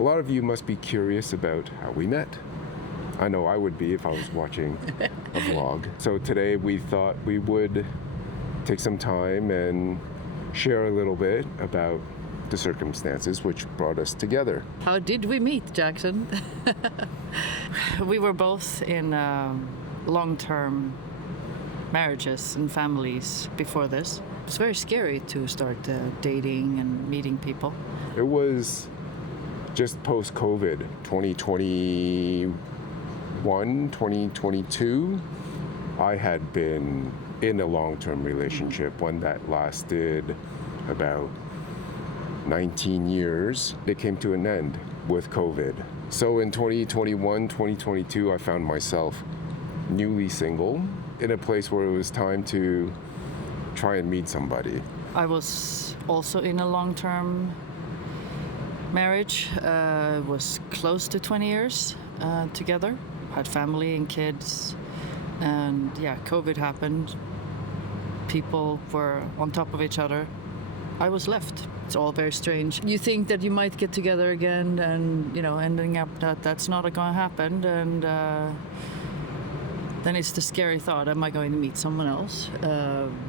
A lot of you must be curious about how we met. I know I would be if I was watching a vlog. So today we thought we would take some time and share a little bit about the circumstances which brought us together. How did we meet, Jackson? We were both in long-term marriages and families before this. It's very scary to start dating and meeting people. It was just post-COVID, 2021, 2022. I had been in a long-term relationship, one that lasted about 19 years. It came to an end with COVID. So in 2021, 2022, I found myself newly single in a place where it was time to try and meet somebody. I was also in a long-term marriage, was close to 20 years together, had family and kids, and yeah, COVID happened. People were on top of each other. I was left. It's all very strange. You think that you might get together again, and ending up that's not going to happen, and then it's the scary thought: am I going to meet someone else?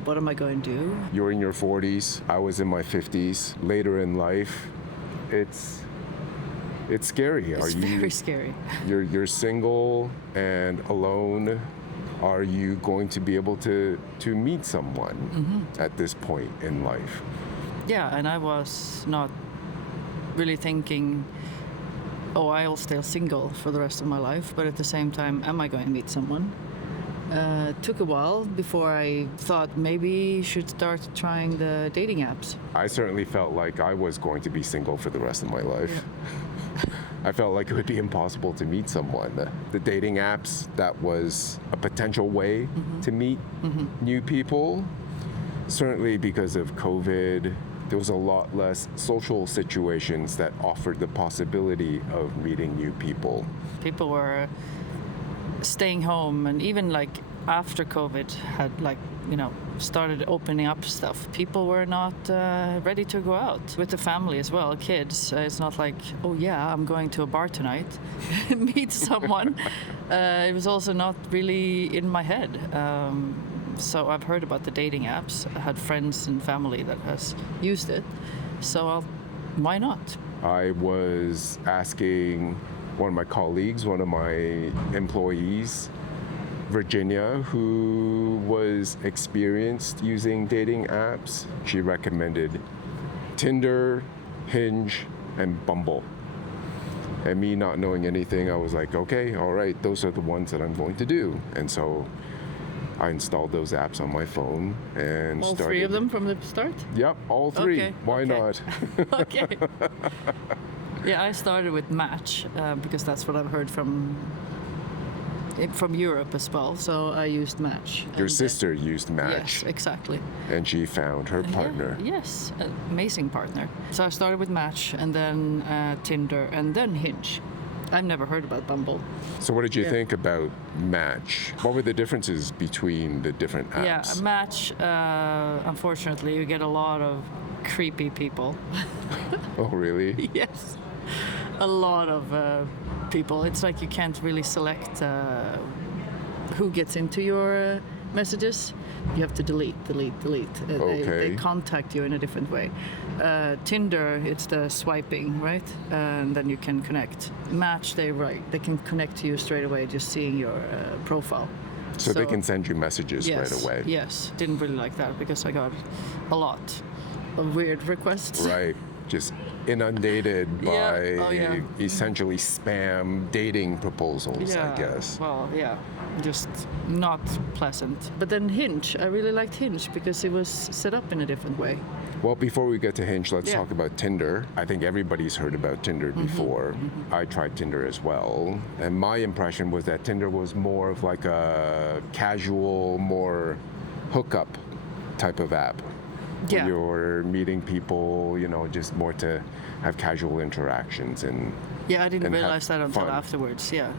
What am I going to do? You're in your 40s. I was in my 50s. Later in life, it's scary. It's very scary. You're single and alone. Are you going to be able to meet someone at this point in life? Yeah, and I was not really thinking, I'll stay single for the rest of my life, but at the same time, am I going to meet someone? It took a while before I thought maybe you should start trying the dating apps. I certainly felt like I was going to be single for the rest of my life. Yeah. I felt like it would be impossible to meet someone. The dating apps, that was a potential way to meet new people. Certainly because of COVID, there was a lot less social situations that offered the possibility of meeting new people. People were staying home, and even after COVID had started opening up stuff, people were not ready to go out with the family as well, kids. It's not like, I'm going to a bar tonight and meet someone. It was also not really in my head. So I've heard about the dating apps. I had friends and family that has used it. So why not? I was asking one of my colleagues, one of my employees, Virginia, who was experienced using dating apps. She recommended Tinder, Hinge, and Bumble. And me not knowing anything, I was like, okay, all right, those are the ones that I'm going to do. And so I installed those apps on my phone and all started. 3 of them from the start? Yep, all 3. Okay. Why not? Okay. Yeah, I started with Match because that's what I've heard from Europe as well. So I used Match. Your sister used Match. Yes, exactly. And she found her partner. Yeah, yes, amazing partner. So I started with Match, and then Tinder, and then Hinge. I've never heard about Bumble. So what did you think about Match? What were the differences between the different apps? Yeah, Match, unfortunately, you get a lot of creepy people. Oh, really? Yes. A lot of people. It's like you can't really select who gets into your messages. You have to delete. Okay. They contact you in a different way. Tinder, it's the swiping, right? And then you can connect. Match, they can connect to you straight away just seeing your profile. So they can send you messages right away. Yes, didn't really like that because I got a lot of weird requests. Right, just inundated by essentially spam dating proposals, I guess. Well, yeah, just not pleasant. But then Hinge, I really liked Hinge because it was set up in a different way. Well, before we get to Hinge, let's talk about Tinder. I think everybody's heard about Tinder before. I tried Tinder as well. And my impression was that Tinder was more of like a casual, more hookup type of app. Yeah. You're meeting people, just more to have casual interactions and I didn't realize that until afterwards. Yeah.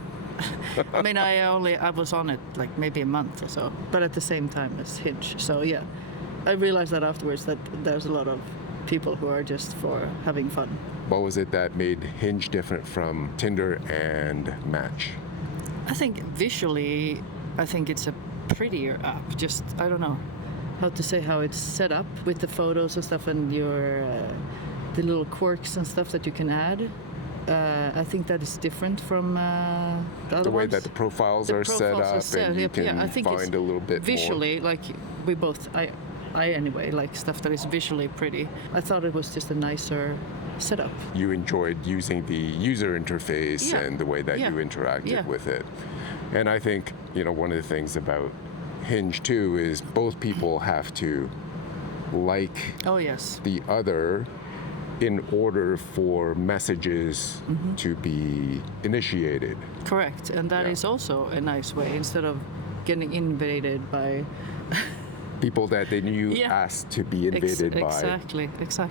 I mean, I was on it like maybe a month or so, but at the same time as Hinge. So yeah, I realized that afterwards that there's a lot of people who are just for having fun. What was it that made Hinge different from Tinder and Match? I think visually, I think it's a prettier app. Just, I don't know how to say how it's set up with the photos and stuff and your the little quirks and stuff that you can add. I think that is different from the other The way ones. that the profiles are set up and you can I think find it's a little bit visually, like we both, I anyway, like stuff that is visually pretty. I thought it was just a nicer setup. more. You enjoyed using the user interface Yeah. and the way that Yeah. you interacted Yeah. with it. And I think, one of the things about Hinge too is both people have to like Oh yes. the other in order for messages to be initiated. Correct, and that is Yeah. also a nice way instead of getting invaded by People that they knew Yeah. asked to be invaded by exactly.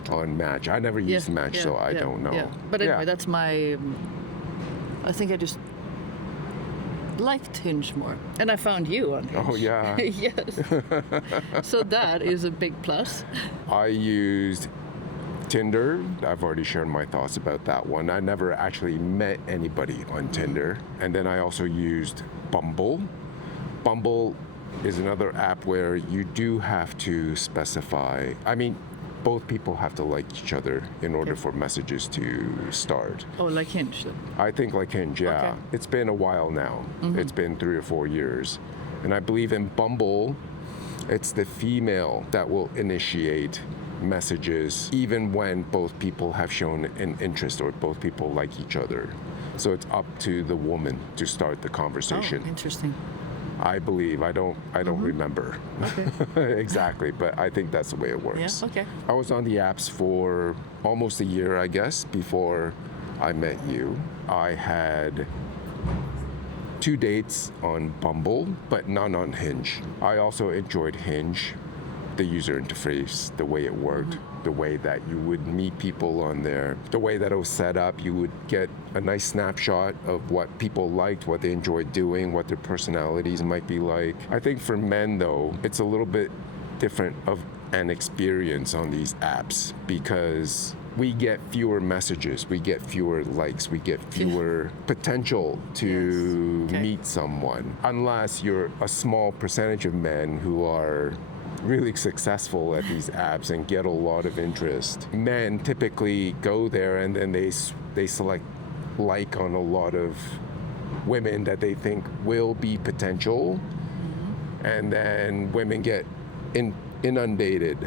on Match. I never used Match, so I don't know. Yeah. But anyway, Yeah. that's my. I think I just liked Hinge more, and I found you on Hinge. Oh, yeah. Yes. So that is a big plus. I used Tinder. I've already shared my thoughts about that one. I never actually met anybody on Tinder. And then I also used Bumble. Bumble is another app where you do have to specify, both people have to like each other in order for messages to start. Oh, like Hinge. Then. I think like Hinge, yeah. Okay. It's been a while now. It's been 3 or 4 years. And I believe in Bumble, it's the female that will initiate messages even when both people have shown an interest or both people like each other. So it's up to the woman to start the conversation. Oh, interesting. I believe. I don't remember exactly, but I think that's the way it works. Yeah. Okay. I was on the apps for almost a year, I guess, before I met you. I had 2 dates on Bumble, but none on Hinge. I also enjoyed Hinge, the user interface, the way it worked, the way that you would meet people on there, the way that it was set up. You would get a nice snapshot of what people liked, what they enjoyed doing, what their personalities might be like. I think for men, though, it's a little bit different of an experience on these apps because we get fewer messages, we get fewer likes, we get fewer potential to Yes. Okay. meet someone, unless you're a small percentage of men who are really successful at these apps and get a lot of interest. Men typically go there and then they select like on a lot of women that they think will be potential, and then women get inundated,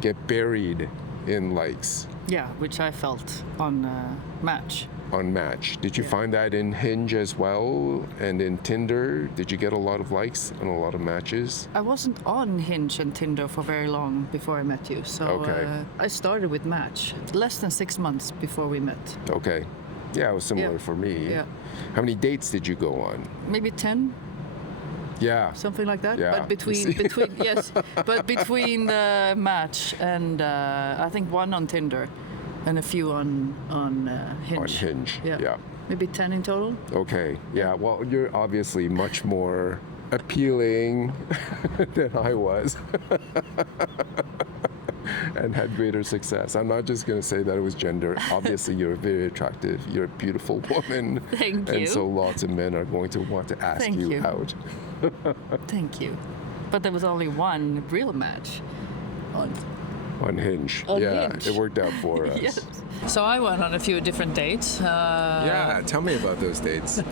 get buried in likes Yeah, which I felt on Match. on Match. Did you Yeah. find that in Hinge as well and in Tinder? Did you get a lot of likes and a lot of matches? I wasn't on Hinge and Tinder for very long before I met you, so Okay. I started with Match less than 6 months before we met. Okay. Yeah, it was similar Yeah. for me. Yeah. How many dates did you go on? Maybe 10, Yeah. something like that. Yeah, But you between see. between yes, but between the Match and I think one on Tinder, and a few on Hinge. On Hinge. Yeah. Yeah. Maybe 10 in total. Okay. Yeah. Well, you're obviously much more appealing than I was. And had greater success. I'm not just going to say that it was gender. Obviously, you're very attractive. You're a beautiful woman. Thank And you. so lots of men are going to want to ask Thank you. out. Thank you. But there was only one real match On Hinge. On yeah, Hinge. it worked out for us. Yes. So I went on a few different dates. Yeah, tell me about those dates.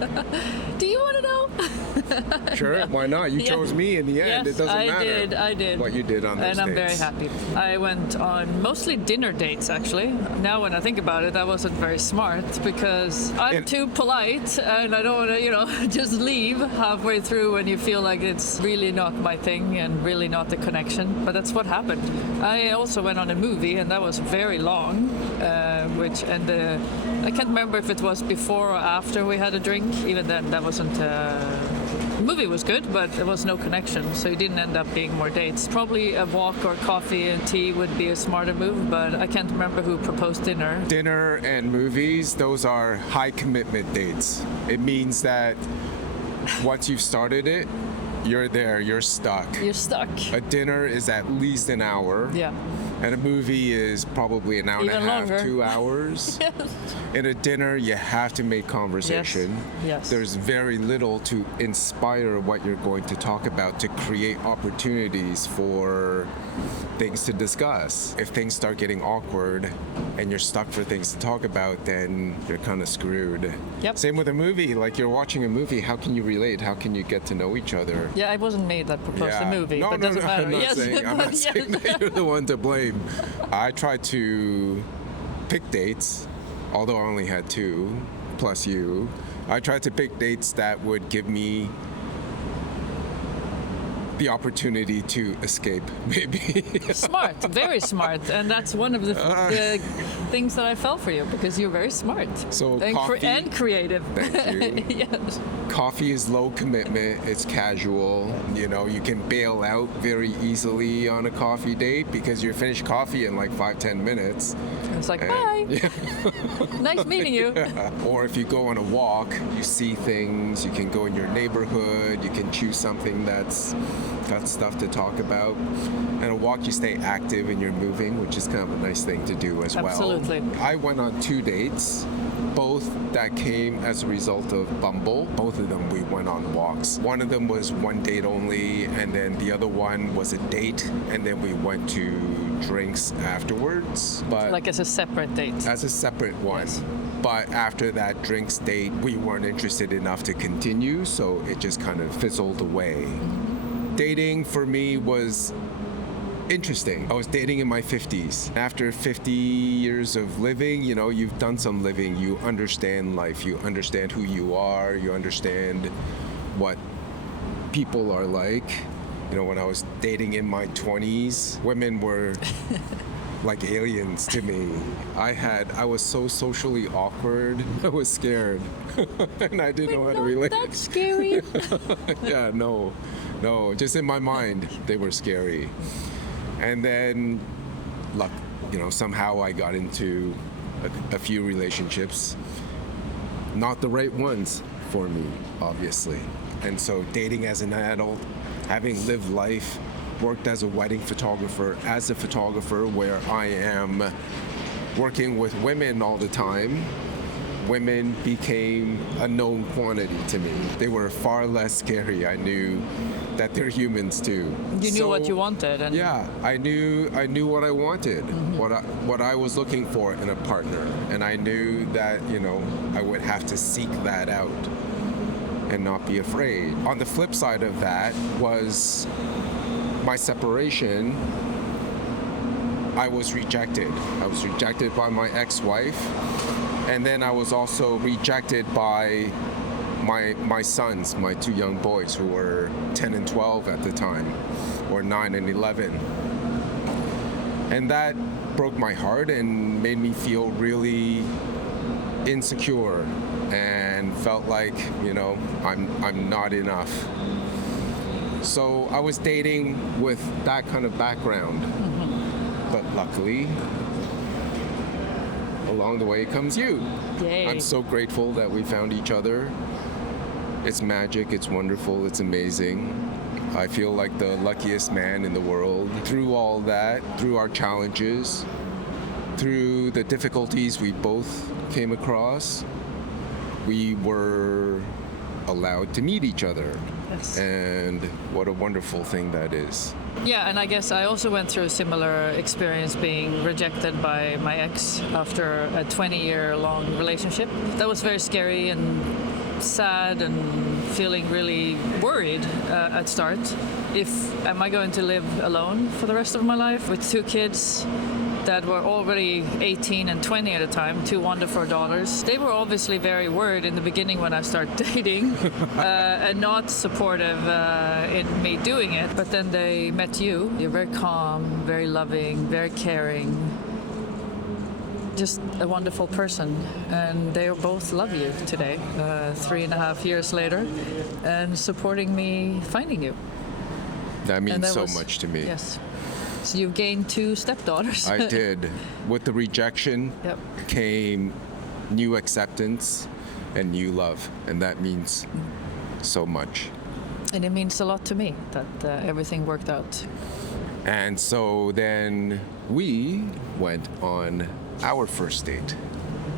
Do you want to know? Sure, why not? You Yeah. chose me in the end. Yes, It doesn't I matter I did. what you did on those And I'm very dates. happy. I went on mostly dinner dates, actually. Now when I think about it, that wasn't very smart because I'm And- too polite and I don't want to, just leave halfway through when you feel like it's really not my thing and really not the connection. But that's what happened. I also went on a movie and that was very long, I can't remember if it was before or after we had a drink. Even then, that wasn't. The movie was good, but there was no connection, so it didn't end up being more dates. Probably a walk or coffee and tea would be a smarter move, but I can't remember who proposed dinner. Dinner and movies, those are high commitment dates. It means that once you've started it, you're there, you're stuck. You're stuck. A dinner is at least an hour. Yeah. And a movie is probably an hour and Even a half, longer. 2 hours. In a dinner, you have to make conversation. Yes. There's very little to inspire what you're going to talk about to create opportunities for things to discuss. If things start getting awkward and you're stuck for things to talk about, then you're kind of screwed. Yep. Same with a movie. Like you're watching a movie, how can you relate? How can you get to know each other? Yeah, it wasn't me that proposed the movie, No, but no, doesn't no, matter. I'm not Yes, saying, I'm but not saying that you're the one to blame. I tried to pick dates, although I only had 2, plus you. I tried to pick dates that would give me the opportunity to escape, maybe. Smart, very smart, and that's one of the things that I fell for you, because you're very smart. So and, coffee- and creative. Thank you. Yes. Coffee is low commitment, it's casual. You know, you can bail out very easily on a coffee date because you're finished coffee in like 5-10 minutes. It's like, bye. Nice meeting you. Or if you go on a walk, you see things, you can go in your neighborhood, you can choose something that's got stuff to talk about. And a walk, you stay active and you're moving, which is kind of a nice thing to do as well. Absolutely. I went on 2 dates, both that came as a result of Bumble. Both of them we went on walks. One of them was one date only, and then the other one was a date, and then we went to drinks afterwards. But Like as a separate date. as a separate one. Yes. But after that drinks date, we weren't interested enough to continue, so it just kind of fizzled away. Dating for me was interesting. I was dating in my 50s. After 50 years of living, you know, you've done some living, you understand life, you understand who you are, you understand what people are like. You know, when I was dating in my 20s, women were like aliens to me. I was so socially awkward. I was scared. And I didn't know how to relate. That's scary. Yeah, no, just in my mind, they were scary. And then, somehow I got into a few relationships, not the right ones for me, obviously. And so dating as an adult, having lived life, worked as a wedding photographer, as a photographer where I am working with women all the time, women became a known quantity to me. They were far less scary. I knew that they're humans too. You knew what you wanted, and Yeah, I knew what I wanted, what I was looking for in a partner, and I knew that I would have to seek that out and not be afraid. On the flip side of that was my separation. I was rejected. I was rejected by my ex-wife, and then I was also rejected by my sons, my 2 young boys who were 10 and 12 at the time, or 9 and 11. And that broke my heart and made me feel really insecure and felt like, I'm not enough. So I was dating with that kind of background. But luckily, along the way comes you. Yay. I'm so grateful that we found each other. It's magic, it's wonderful, it's amazing. I feel like the luckiest man in the world. Through all that, through our challenges, through the difficulties we both came across, we were allowed to meet each other. Yes. And what a wonderful thing that is. Yeah, and I guess I also went through a similar experience being rejected by my ex after a 20-year-long relationship. That was very scary and sad and feeling really worried at start. Am I going to live alone for the rest of my life with 2 kids that were already 18 and 20 at the time, 2 wonderful daughters? They were obviously very worried in the beginning when I started dating and not supportive in me doing it. But then they met you. You're very calm, very loving, very caring. Just a wonderful person, and they both love you today, 3.5 years later, and supporting me finding you. That And means that so was- much to me. Yes. So you've gained 2 stepdaughters. I did. With the rejection Yep. came new acceptance and new love, and that means so much. And it means a lot to me that everything worked out. And so then we went on our first date.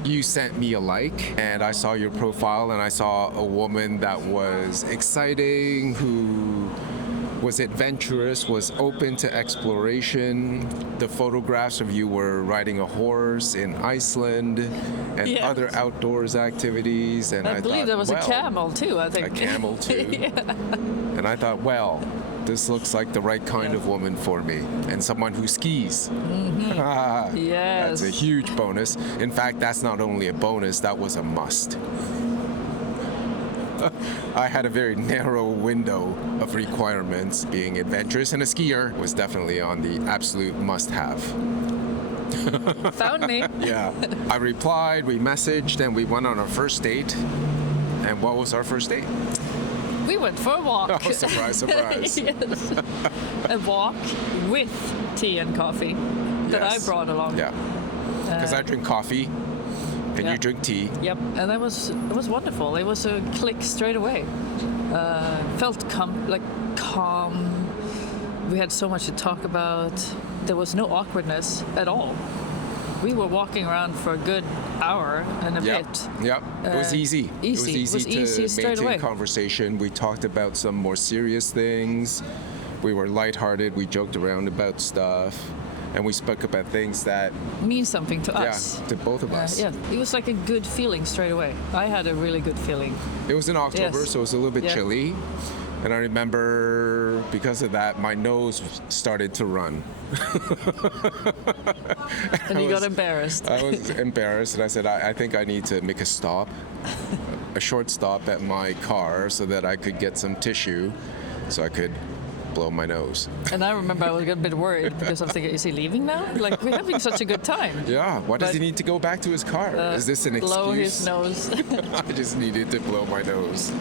You sent me a like, and I saw your profile, and I saw a woman that was exciting, who was adventurous, was open to exploration. The photographs of you were riding a horse in Iceland and Yes. other outdoors activities. And I believe thought, there was well, a camel too, I think. A camel too. Yeah. And I thought, well, this looks like the right kind of woman for me, and someone who skis. Yes. That's a huge bonus. In fact, that's not only a bonus, that was a must. I had a very narrow window of requirements. Being adventurous and a skier was definitely on the absolute must-have. Found me. Yeah. I replied, we messaged, and we went on our first date. And what was our first date? We went for a walk. Oh, surprise, surprise. Yes. A walk with tea and coffee that I Yes. brought along. Yeah. Because I drink coffee, and yeah. you drink tea. Yep, and it was wonderful. It was a click straight away. Felt calm. We had so much to talk about. There was no awkwardness at all. We were walking around for a good hour and a bit. Yep. It was easy. Easy. It was easy It was easy to straight maintain away. conversation. We talked about some more serious things. We were lighthearted. We joked around about stuff. And we spoke about things that, Means something to us. to both of us. Yeah, it was like a good feeling straight away. I had a really good feeling. It was in October, Yes. so it was a little bit Yeah. chilly. And I remember, because of that, my nose started to run. And you got was- embarrassed. I was embarrassed, and I said, I think I need to make a stop, a short stop at my car so that I could get some tissue so I could blow my nose. And I remember I was a bit worried because I'm thinking, is he leaving now? Like, we're having such a good time. Yeah, why does But- he need to go back to his car? Is this an excuse? Blow his nose. I just needed to blow my nose.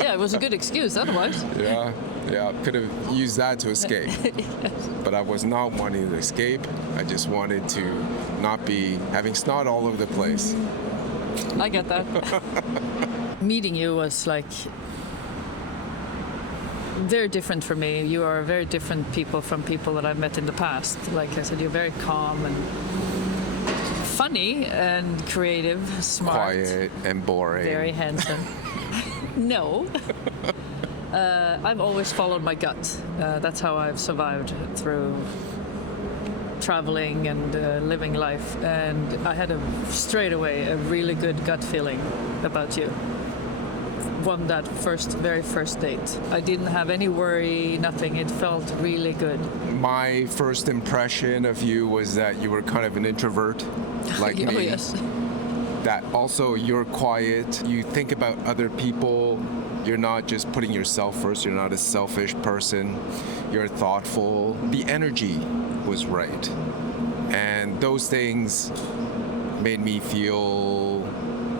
Yeah, it was a good excuse otherwise. Yeah, could have used that to escape. But I was not wanting to escape. I just wanted to not be having snot all over the place. I get that. Meeting you was like very different for me. You are very different people from people that I've met in the past. Like I said, you're very calm and funny and creative, smart, Quiet and boring. very handsome. No. I've always followed my gut. That's how I've survived through traveling and living life. And I had straight away a really good gut feeling about you. On that very first date. I didn't have any worry, nothing. It felt really good. My first impression of you was that you were kind of an introvert, like Oh, me. yes. That also you're quiet, you think about other people, you're not just putting yourself first, you're not a selfish person, you're thoughtful. The energy was right. And those things made me feel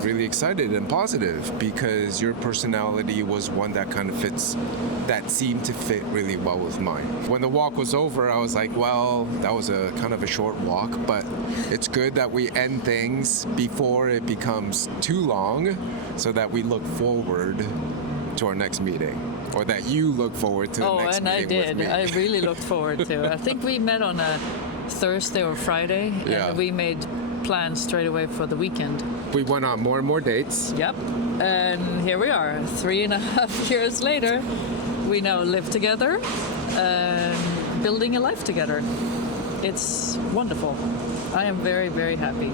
really excited and positive because your personality was one that kind of that seemed to fit really well with mine. When the walk was over, I was like, well, that was a kind of a short walk, but it's good that we end things before it becomes too long so that we look forward to our next meeting, or that you look forward to the Oh, next and I meeting did. with me. I really looked forward to it. I think we met on a Thursday or Friday, Yeah. and we made plans straight away for the weekend. We went on more and more dates. Yep. And here we are, 3.5 years later. We now live together, building a life together. It's wonderful. I am very, very happy.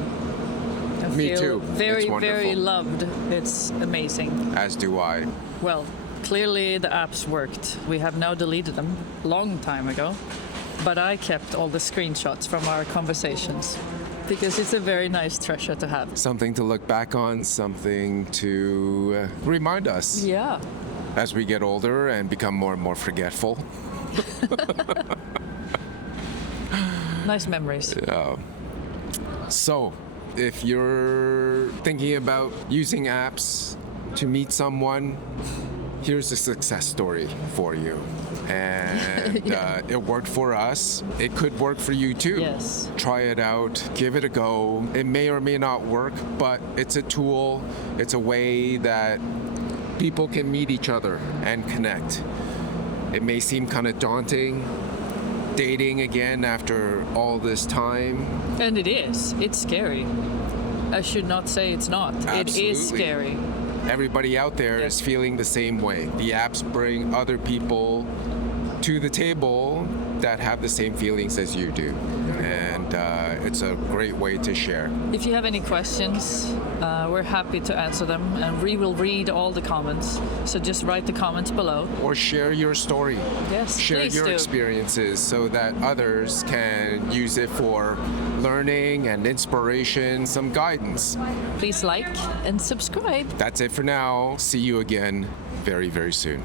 I Me feel too. Very, It's very wonderful. loved. It's amazing. As do I. Well, clearly the apps worked. We have now deleted them long time ago, but I kept all the screenshots from our conversations because it's a very nice treasure to have. Something to look back on, something to remind us Yeah. as we get older and become more and more forgetful. Nice memories. So, if you're thinking about using apps to meet someone, here's a success story for you. And it worked for us. It could work for you too. Yes. Try it out, give it a go. It may or may not work, but it's a tool, it's a way that people can meet each other and connect. It may seem kind of daunting, dating again after all this time. And it is. It's scary. I should not say it's not. Absolutely. It is scary. Everybody out there is feeling the same way. The apps bring other people to the table that have the same feelings as you do. And it's a great way to share. If you have any questions, we're happy to answer them, and we will read all the comments. So just write the comments below. Or share your story. Yes, Share please your do. experiences so that others can use it for learning and inspiration, some guidance. Please like and subscribe. That's it for now. See you again very, very soon.